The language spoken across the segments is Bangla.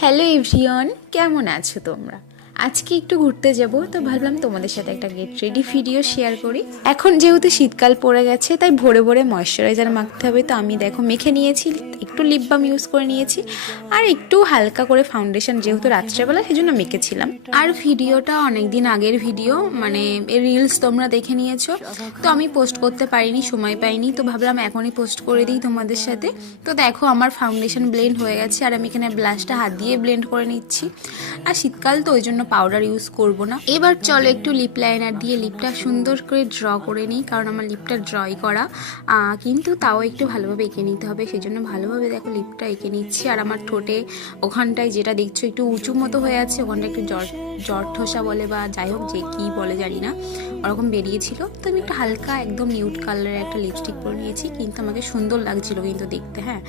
হ্যালো এভরিওয়ান, কেমন আছো তোমরা? আজকে একটু ঘুরতে যাব, তো ভাবলাম তোমাদের সাথে একটা গেট রেডি ভিডিও শেয়ার করি। এখন যেহেতু শীতকাল পড়ে গেছে, তাই ভোরে ভোরে ময়শ্চারাইজার মাখতে হবে। তো আমি দেখো মেখে নিয়েছি, একটু লিপ বাম ইউজ করে নিয়েছি, আর একটু হালকা করে ফাউন্ডেশন, যেহেতু রাত্রেবেলা সেজন্য মেখেছিলাম। আর ভিডিওটা অনেক দিন আগের ভিডিও, মানে এর রিলস তোমরা দেখে নিয়েছো, তো আমি পোস্ট করতে পারিনি, সময় পাইনি, তো ভাবলাম এখনই পোস্ট করে দিই তোমাদের সাথে। তো দেখো আমার ফাউন্ডেশন ব্লেন্ড হয়ে গেছে, আর আমি এখানে ব্লাশটা হাত দিয়ে ব্লেন্ড করে নিচ্ছি। আর শীতকাল তো ওই জন্য পাউডার ইউজ করব না। এবার চলো একটু লিপ লাইনার দিয়ে লিপটা সুন্দর করে ড্র করে নিই, কারণ আমার লিপটা ড্রই করা, কিন্তু তাও একটু ভালোভাবে এঁকে নিতে হবে, সেই জন্য ভালোভাবে দেখো লিপটা এঁকে নিচ্ছি। আর আমার ঠোঁটে ওখানটায় যেটা দেখছো একটু উঁচু মতো হয়ে আছে, ওখানটা একটু জর্ঠসা বলে বা যাই হোক যে কী বলে জানি না, ওরকম বেরিয়েছিল। তো আমি একটু হালকা একদম নিউড কালারের একটা লিপস্টিক পরে নিয়েছি, কিন্তু আমাকে সুন্দর লাগছিল কিন্তু দেখতে। হ্যাঁ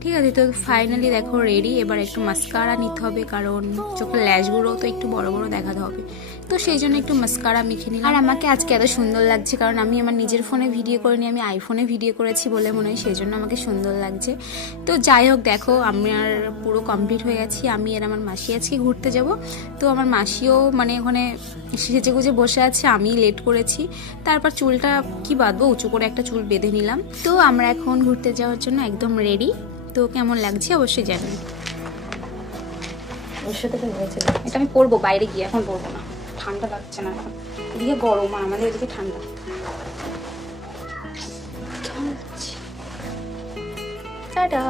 ঠিক আছে, তো ফাইনালি দেখো রেডি। এবার একটু মাস্কারা নিতে হবে, কারণ চোখের ল্যাশগুলো তো একটু বড় বড় দেখাতে হবে, তো সেই জন্য একটু মাস্কারা মেখে নিলাম। আর আমাকে আজকে এত সুন্দর লাগছে, কারণ আমি আমার নিজের ফোনে ভিডিও করিনি, আমি আইফোনে ভিডিও করেছি বলে মনে হয়, সেই জন্য আমাকে সুন্দর লাগছে। তো যাই হোক, দেখো আমার পুরো কমপ্লিট হয়ে গেছি। আমি আর আমার মাসি আজকে ঘুরতে যাব, তো আমার মাসিও মানে ওখানে সেজে গুজে বসে আছে, আমি লেট করেছি। তারপর চুলটা কি বাঁধবো, উঁচু করে একটা চুল বেঁধে নিলাম। তো আমরা এখন ঘুরতে যাওয়ার জন্য একদম রেডি। তো কেমন লাগছে অবশ্যই জানি। ওর সাথে এটা আমি পরবো বাইরে গিয়ে, এখন পরবো না, ঠান্ডা লাগছে না এখন, এদিকে গরম আর আমাদের এদিকে ঠান্ডা। কেমন লাগছে? টাটা।